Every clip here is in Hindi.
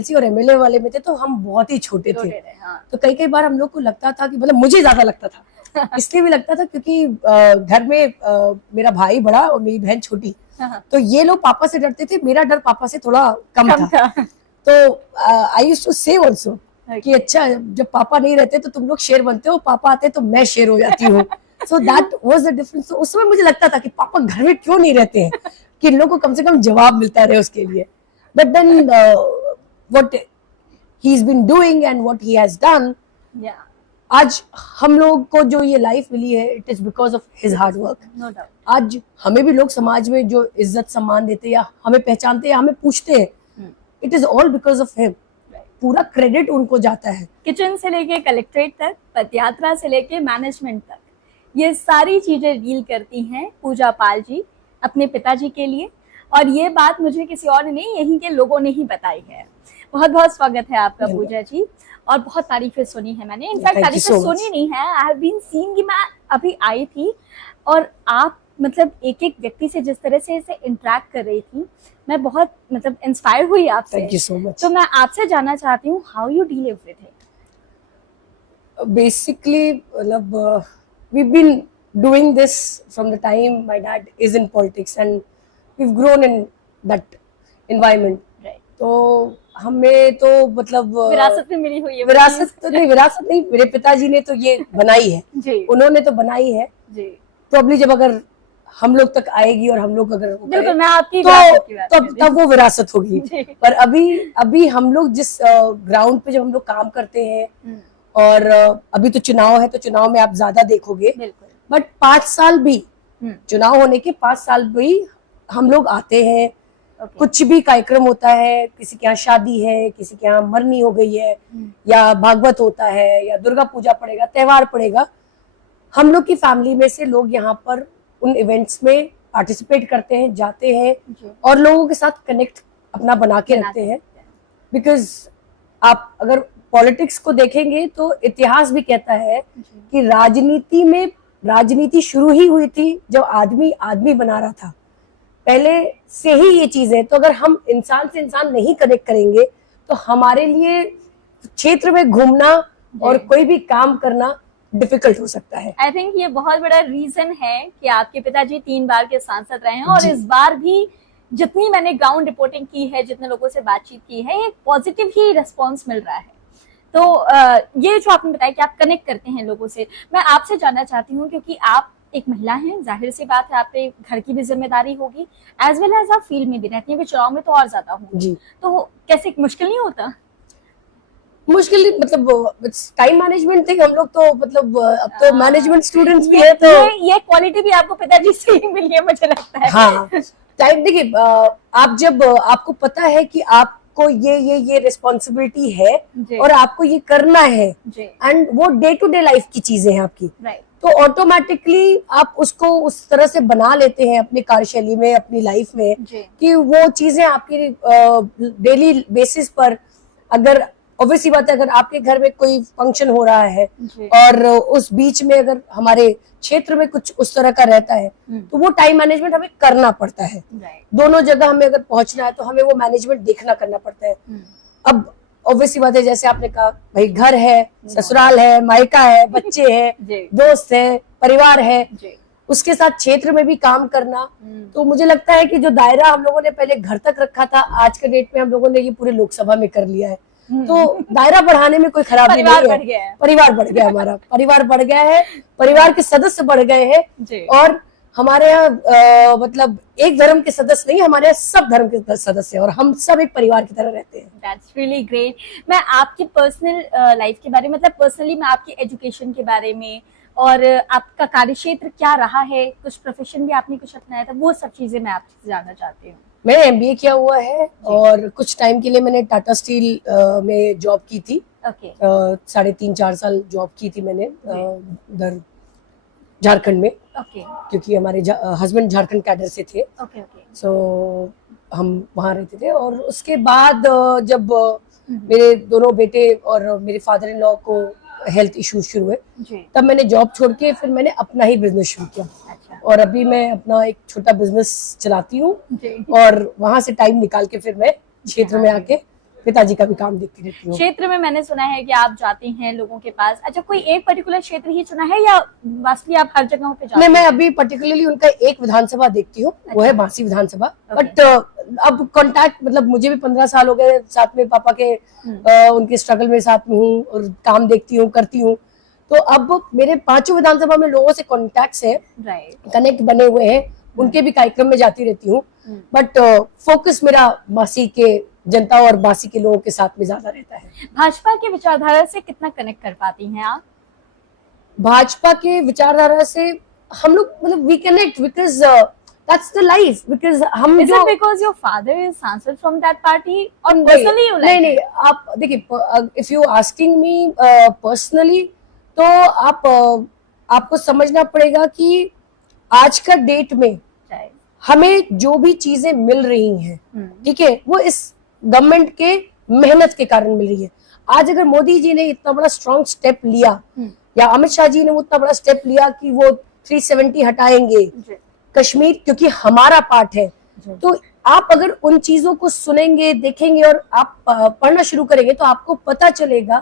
एमएलसी और एमएलए वाले में थे तो हम बहुत ही छोटे थे। हाँ। तो कई बार हम लोग को लगता था कि मतलब मुझे ज्यादा लगता था इसलिए भी लगता था क्योंकि घर में मेरा भाई बड़ा और मेरी बहन छोटी, तो ये लोग पापा से डरते थे, मेरा डर पापा से थोड़ा कम था। तो आई यूज्ड टू से आल्सो कि अच्छा जब पापा नहीं रहते तो तुम लोग शेर बनते हो, पापा आते तो मैं शेर हो जाती हूँ। So that was the difference. तो उस समय मुझे लगता था कि पापा घर में क्यों नहीं रहते हैं, कि इन लोगों को कम से कम जवाब मिलता रहे उसके लिए। But then what he is been doing and what he has done, आज हम लोग को जो ये लाइफ मिली है, it is because of his hard work. आज हमें भी लोग समाज में जो इज्जत सम्मान देते हैं या हमें पहचानते हैं या हमें पूछते हैं, it is all because of him. पूरा क्रेडिट उनको जाता है। किचन से लेके कलेक्ट्रेट तक, पदयात्रा से लेके मैनेजमेंट तक, ये सारी चीजें डील करती हैं पूजा पाल जी अपने पिताजी के लिए। और ये बात मुझे किसी और ने नहीं, यहीं के लोगों ने ही बताई है। बहुत बहुत स्वागत है आपका पूजा जी, और बहुत तारीफें सुनी है मैंने। इनफैक्ट तारीफें सुनी नहीं है, आई हैव बीन सीन कि मैं अभी आई थी और आप मतलब एक एक व्यक्ति से जिस तरह से इसे इंटरेक्ट कर रही थी, मैं बहुत मतलब इंस्पायर हुई आपसे। Thank you so much. तो मैं आपसे जानना चाहती हूँ, how you deal everything? Basically मतलब we've been doing this from the time my dad is in politics and we've grown in that environment. Right. तो हमें तो मतलब विरासत में मिली हुई है। विरासत नहीं, मेरे पिताजी ने तो ये बनाई है जी। उन्होंने तो बनाई है जी। प्रॉब्ली जब अगर हम लोग तक आएगी और हम लोग अगर बिल्कुल मैं आपकी तब वो विरासत होगी। पर अभी हम लोग जिस ग्राउंड पे जब हम लोग काम करते हैं, और अभी तो चुनाव है तो चुनाव में आप ज्यादा देखोगे, बट 5 साल भी चुनाव होने के 5 साल भी हम लोग आते हैं। कुछ भी कार्यक्रम होता है, किसी के यहाँ शादी है, किसी के यहाँ मरनी हो गई है, या भागवत होता है, या दुर्गा पूजा पड़ेगा, त्योहार पड़ेगा, हम लोग की फैमिली में से लोग यहाँ पर उन इवेंट्स में पार्टिसिपेट करते हैं, जाते हैं और लोगों के साथ कनेक्ट अपना बना के रखते हैं। बिकॉज आप अगर पॉलिटिक्स को देखेंगे तो इतिहास भी कहता है कि राजनीति शुरू ही हुई थी जब आदमी बना रहा था। पहले से ही ये चीज है। तो अगर हम इंसान से इंसान नहीं कनेक्ट करेंगे तो हमारे लिए क्षेत्र में घूमना और कोई भी काम करना डिफिकल्ट हो सकता है। आई थिंक ये बहुत बड़ा रीजन है कि आपके पिताजी 3 बार के सांसद रहे हैं, और इस बार भी जितनी मैंने ग्राउंड रिपोर्टिंग की है, जितने लोगों से बातचीत की है, एक पॉजिटिव ही रिस्पॉन्स मिल रहा है। तो ये जो आपने बताया कि आप कनेक्ट करते हैं लोगों से, मैं आपसे जानना चाहती हूँ, क्योंकि आप एक महिला हैं, जाहिर सी बात है आप पे घर की भी जिम्मेदारी होगी, एज वेल एज आप फील्ड में भी रहती हैं, चुनाव में तो और ज्यादा होगी, तो कैसे मुश्किल नहीं होता? मुश्किल मतलब टाइम मैनेजमेंट थे हम लोग तो, मतलब अब तो मैनेजमेंट स्टूडेंट्स भी है, तो ये क्वालिटी भी आपको पिताजी से ही मिली है मुझे लगता है। हाँ, टाइम देखिए, आप जब आपको पता है कि आपको ये रिस्पॉन्सिबिलिटी है और आपको ये करना है, एंड वो डे टू डे लाइफ की चीजें हैं आपकी, तो ऑटोमेटिकली आप उसको उस तरह से बना लेते हैं अपनी कार्यशैली में, अपनी लाइफ में, कि वो चीजें आपकी डेली बेसिस पर, अगर ऑब्वियसली बात है अगर आपके घर में कोई फंक्शन हो रहा है और उस बीच में अगर हमारे क्षेत्र में कुछ उस तरह का रहता है, तो वो टाइम मैनेजमेंट हमें करना पड़ता है। दोनों जगह हमें अगर पहुंचना है तो हमें वो मैनेजमेंट देखना करना पड़ता है। अब ऑब्वियसली बात है, जैसे आपने कहा भाई, घर है, ससुराल है, मायका है, बच्चे हैं, दोस्त है, परिवार है, उसके साथ क्षेत्र में भी काम करना, तो मुझे लगता है कि जो दायरा हम लोगों ने पहले घर तक रखा था, आज के डेट में हम लोगों ने ये पूरे लोकसभा में कर लिया है। तो दायरा बढ़ाने में कोई खराबी नहीं है। परिवार बढ़ गया, हमारा परिवार बढ़ गया है, परिवार के सदस्य बढ़ गए हैं, और हमारे यहाँ मतलब एक धर्म के सदस्य नहीं, हमारे यहाँ सब धर्म के सदस्य हैं और हम सब एक परिवार की तरह रहते हैं। That's really great। मैं आपकी पर्सनल लाइफ के बारे में, मतलब पर्सनली मैं आपकी एजुकेशन के बारे में और आपका कार्यक्षेत्र क्या रहा है, कुछ प्रोफेशन भी आपने कुछ अपनाया था, वो सब चीजें मैं आपसे जानना चाहती हूँ। मैंने MBA किया हुआ है और कुछ टाइम के लिए मैंने टाटा स्टील में जॉब की थी। 3.5-4 साल जॉब की थी मैंने उधर झारखंड में, क्योंकि हमारे हस्बैंड झारखंड कैडर से थे, सो हम वहाँ रहते थे। और उसके बाद जब मेरे दोनों बेटे और मेरे फादर इन लॉ को हेल्थ इश्यूज शुरू हुए, तब मैंने जॉब छोड़ के फिर मैंने अपना ही बिजनेस शुरू किया। और अभी मैं अपना एक छोटा बिजनेस चलाती हूँ और वहां से टाइम निकाल के फिर मैं क्षेत्र में आके पिताजी का भी काम देखती रहती हूँ। क्षेत्र में मैंने सुना है कि आप जाती हैं लोगों के पास, अच्छा कोई एक पर्टिकुलर क्षेत्र ही चुना है या वास्तव आप हर जगह पे जाती हैं? मैं अभी पर्टिकुलरली उनका एक विधानसभा देखती हूँ, वो है बांसी विधानसभा। बट अब कांटेक्ट, मतलब मुझे भी 15 साल हो गए साथ में पापा के, उनके स्ट्रगल में साथ में हूँ और काम देखती हूँ, करती हूँ। तो अब मेरे 5 विधानसभा में लोगों से कॉन्टेक्ट है, कनेक्ट बने हुए हैं, उनके भी कार्यक्रम में जाती रहती हूँ। बट फोकस मेरा बांसी के जनता और बांसी के लोगों के साथ में ज्यादा रहता है। भाजपा की विचारधारा से कितना कनेक्ट कर पाती हैं आप? भाजपा के विचारधारा से हम लोग, मतलब we connect because that's the life, because हम Is it because your father is सांसद from that party or personally you like? नहीं, आप देखिए, if you asking me personally, तो आपको समझना पड़ेगा कि आज का डेट में हमें जो भी चीजें मिल रही हैं, ठीक है, वो इस गवर्नमेंट के मेहनत के कारण मिल रही है। आज अगर मोदी जी ने इतना बड़ा स्ट्रॉन्ग स्टेप लिया या अमित शाह जी ने उतना बड़ा स्टेप लिया कि वो 370 हटाएंगे कश्मीर, क्योंकि हमारा पार्ट है, तो आप अगर उन चीजों को सुनेंगे, देखेंगे और आप पढ़ना शुरू करेंगे तो आपको पता चलेगा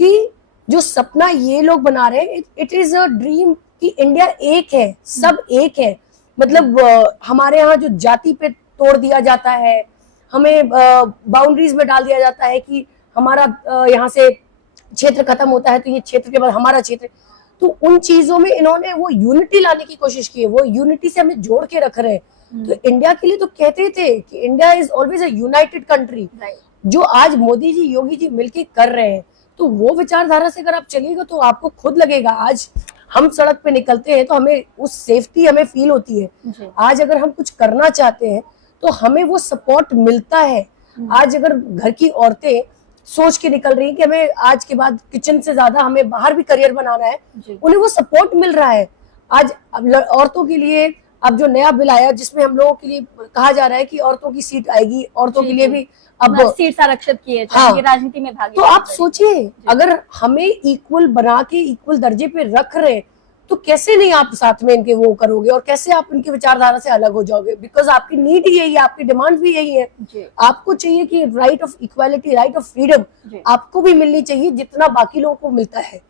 कि जो सपना ये लोग बना रहे हैं, इट इज अ ड्रीम कि इंडिया एक है, सब एक है। मतलब हमारे यहाँ जो जाति पे तोड़ दिया जाता है, हमें बाउंड्रीज में डाल दिया जाता है कि हमारा यहाँ से क्षेत्र खत्म होता है तो ये क्षेत्र के बाद हमारा क्षेत्र, तो उन चीजों में इन्होंने वो यूनिटी लाने की कोशिश की है, वो यूनिटी से हमें जोड़ के रख रहे हैं। तो इंडिया के लिए तो कहते थे कि India is always a United country, जो आज मोदी जी, योगी जी मिलके कर रहे हैं। तो वो विचारधारा से अगर आप चलिएगा तो आपको खुद लगेगा, आज हम सड़क पे निकलते हैं तो हमें उस सेफ्टी हमें फील होती है। आज अगर हम कुछ करना चाहते हैं तो हमें वो सपोर्ट मिलता है। आज अगर घर की औरतें सोच के निकल रही है कि हमें आज के बाद किचन से ज्यादा हमें बाहर भी करियर बनाना है, उन्हें वो सपोर्ट मिल रहा है। आज औरतों के लिए अब जो नया बिल आया, जिसमें हम लोगों के लिए कहा जा रहा है कि औरतों की सीट आएगी, औरतों के लिए भी अब सीट आरक्षित किए, हाँ, राजनीति में भाग। तो आप सोचिए, अगर हमें इक्वल बना के इक्वल दर्जे पे रख रहे तो कैसे नहीं आप साथ में इनके वो करोगे और कैसे आप इनकी विचारधारा से अलग हो जाओगे? बिकॉज आपकी नीड ही यही है, आपकी डिमांड भी यही है। आपको चाहिए कि right of equality, right of freedom आपको भी मिलनी चाहिए जितना बाकी लोगों को मिलता है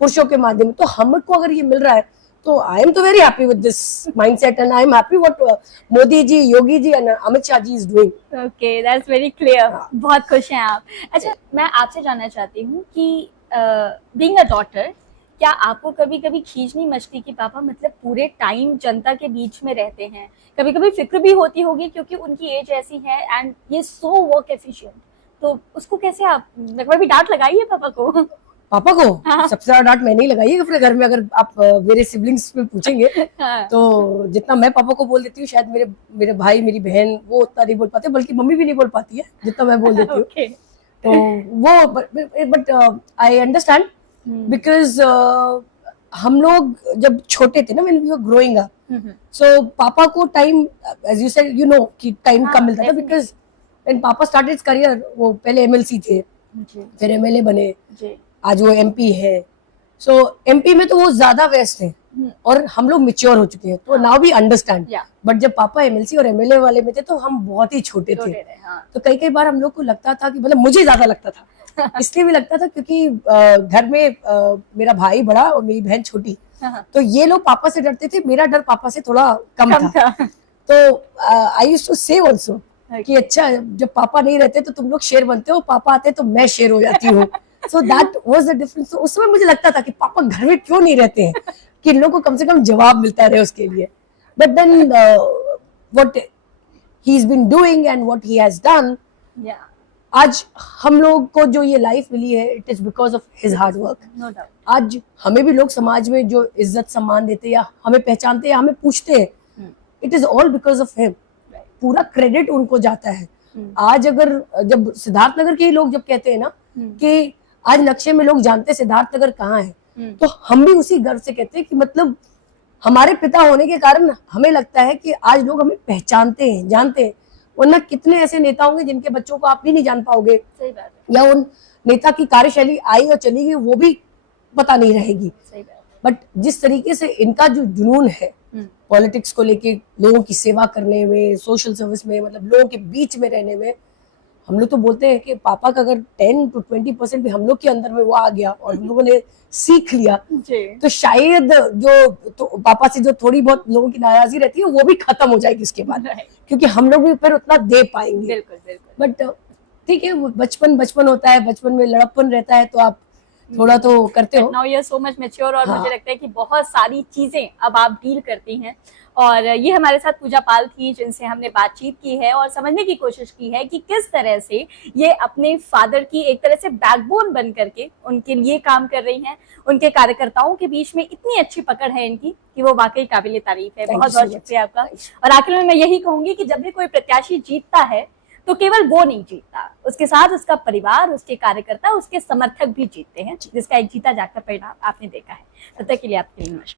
पुरुषों के माध्यम। तो हमको अगर ये मिल रहा है तो आई एम तो very happy with this mindset and I am happy what Modi ji, Yogi ji and Amit Shah ji is doing. Okay, that's very clear. बहुत खुश हैं आप। अच्छा, मैं आपसे जानना चाहती हूँ कि बीइंग अ डॉटर, क्या आपको कभी कभी खींच नहीं मचती कि पापा मतलब पूरे टाइम जनता के बीच में रहते हैं? कभी कभी फिक्र भी होती होगी क्योंकि उनकी एज ऐसी है एंड ये सो वर्क एफिशिएंट, तो उसको कैसे आप, कभी डांट लगाई है पापा को? पापा को सबसे ज्यादा डांट मैंने ही लगाई है अपने घर में। अगर आप मेरे सिबलिंग्स में पूछेंगे तो जितना मैं पापा को बोल देती हूँ, शायद मेरे भाई, मेरी बहन वो उतना नहीं बोल पाते, बल्कि मम्मी भी नहीं बोल पाती है जितना मैं बोल देती हूँ। तो वो बट आई अंडरस्टैंड बिकॉज हम लोग जब छोटे थे ना, when we were growing up, so पापा को time, as you said, you know कि टाइम कम मिलता था। बिकॉज व्हेन पापा स्टार्टेड हिज करियर, वो पहले एमएलसी थे, फिर एमएलए बने, आज वो एमपी है। सो एमपी में तो वो ज्यादा व्यस्त है और हम लोग मैच्योर हो चुके हैं, तो नाउ वी अंडरस्टैंड। बट जब पापा एमएलसी और एमएलए वाले में थे तो हम बहुत ही छोटे थे। तो कई बार हम लोग को लगता था कि, मतलब मुझे ज्यादा लगता था इसलिए भी लगता था क्योंकि घर में मेरा भाई बड़ा और मेरी बहन छोटी, तो ये लोग पापा से डरते थे, मेरा डर पापा से थोड़ा कम था। तो आई यूज्ड टू से आल्सो कि अच्छा, जब पापा नहीं रहते तो तुम लोग शेर बनते हो, पापा आते तो मैं शेर हो जाती हूँ। So that was the difference. उस समय मुझे लगता था कि पापा घर में क्यों नहीं रहते हैं, कि इन लोगों को कम से कम जवाब मिलता रहे उसके लिए। But then what he is been doing and what he has done, आज हम लोग को जो ये लाइफ मिली है, it is because of his hard work. आज हमें भी लोग समाज में जो इज्जत सम्मान देते या हमें पहचानते या हमें पूछते हैं, it is all because of him. पूरा क्रेडिट उनको जाता है। आज अगर जब सिद्धार्थ नगर के ही लोग जब कहते हैं ना कि आज नक्शे में लोग जानते सिद्धार्थ नगर कहाँ है, तो हम भी उसी गर्व से कहते हैं कि मतलब हमारे पिता होने के कारण हमें लगता है कि आज लोग हमें पहचानते हैं, जानते हैं। वरना कितने ऐसे नेता होंगे जिनके बच्चों को आप भी नहीं जान पाओगे। सही बात है। या उन नेता की कार्यशैली आई और चली गई वो भी पता नहीं रहेगी। सही बात। बट जिस तरीके से इनका जो जुनून है पॉलिटिक्स को लेके, लोगों की सेवा करने में, सोशल सर्विस में, मतलब लोगों के बीच में रहने में, हम लोग तो बोलते हैं कि पापा का अगर 10 to 20% भी हम लोग के अंदर में वो आ गया और हम लोगों ने सीख लिया, तो शायद जो तो पापा से जो थोड़ी बहुत लोगों की नाराजगी रहती है वो भी खत्म हो जाएगी इसके बाद, क्योंकि हम लोग भी फिर उतना दे पाएंगे। बिल्कुल बिल्कुल। बट ठीक है, वो बचपन होता है, बचपन में लड़कपन रहता है, तो आप थोड़ा तो करते हो। Now you are so much mature, और हाँ। मुझे लगता है कि बहुत सारी चीजें अब आप डील करती हैं। और ये हमारे साथ पूजा पाल थी, जिनसे हमने बातचीत की है और समझने की कोशिश की है कि किस तरह से ये अपने फादर की एक तरह से बैकबोन बन करके उनके लिए काम कर रही हैं। उनके कार्यकर्ताओं के बीच में इतनी अच्छी पकड़ है इनकी कि वो वाकई काबिले तारीफ है। बहुत बहुत शुक्रिया आपका। और आखिर में मैं यही कहूंगी कि जब भी कोई प्रत्याशी जीतता है तो केवल वो नहीं जीतता, उसके साथ उसका परिवार, उसके कार्यकर्ता, उसके समर्थक भी जीतते हैं, जिसका एक जीता जागता परिणाम आपने देखा है। तब तक के लिए आपके लिए नमस्कार।